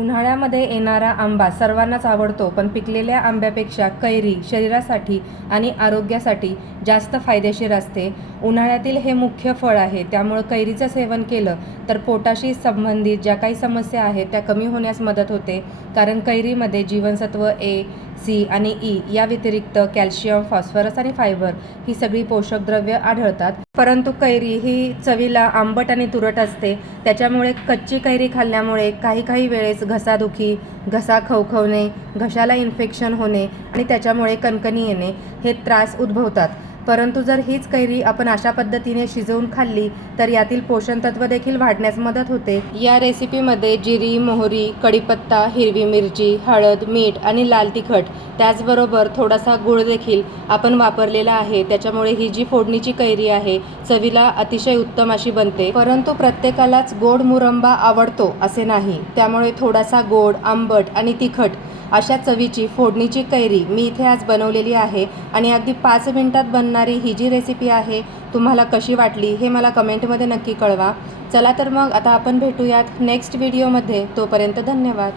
उन्हाळ्यामध्ये येणारा आंबा सर्वांनाच आवडतो पण पिकलेल्या आंब्यापेक्षा कैरी शरीरासाठी आणि आरोग्यासाठी जास्त फायदेशीर असते. उन्हाळ्यातील हे मुख्य फळ आहे त्यामुळं कैरीचं सेवन केलं तर पोटाशी संबंधित ज्या काही समस्या आहेत त्या कमी होण्यास मदत होते. कारण कैरीमध्ये जीवनसत्व ए सी आणि ई या व्यतिरिक्त कॅल्शियम फॉस्फरस आणि फायबर ही सगळी पोषक द्रव्य आढळतात. परंतु कैरी ही चवीला आंबट आणि तुरट असते. त्याच्यामुळे कच्ची कैरी खाल्ल्यामुळे काही काही वेळेस घसादुखी घसा खवखवणे घशाला इन्फेक्शन होणे आणि त्याच्यामुळे कणकणी येणे हे त्रास उद्भवतात. परंतु जर हीच कैरी आपण अशा पद्धतीने शिजवून खाल्ली तर यातील पोषण तत्व देखील वाढण्यास मदत होते. या रेसिपीमध्ये जिरी मोहरी कढीपत्ता हिरवी मिरची हळद मीठ आणि लाल तिखट त्याचबरोबर थोडासा गुळ देखील आपण वापरलेला आहे. त्याच्यामुळे ही जी फोडणीची कैरी आहे चवीला अतिशय उत्तम अशी बनते. परंतु प्रत्येकालाच गोड मुरंबा आवडतो असे नाही. त्यामुळे थोडासा गोड आंबट आणि तिखट अशा चवीची फोडणीची कैरी मी इथे आज बनवलेली आहे आणि अगदी पाच मिनिटात बनणारी ही जी रेसिपी आहे तुम्हाला कशी वाटली हे मला कमेंटमध्ये नक्की कळवा. चला तर मग आता आपण भेटूयात नेक्स्ट व्हिडिओमध्ये तोपर्यंत धन्यवाद.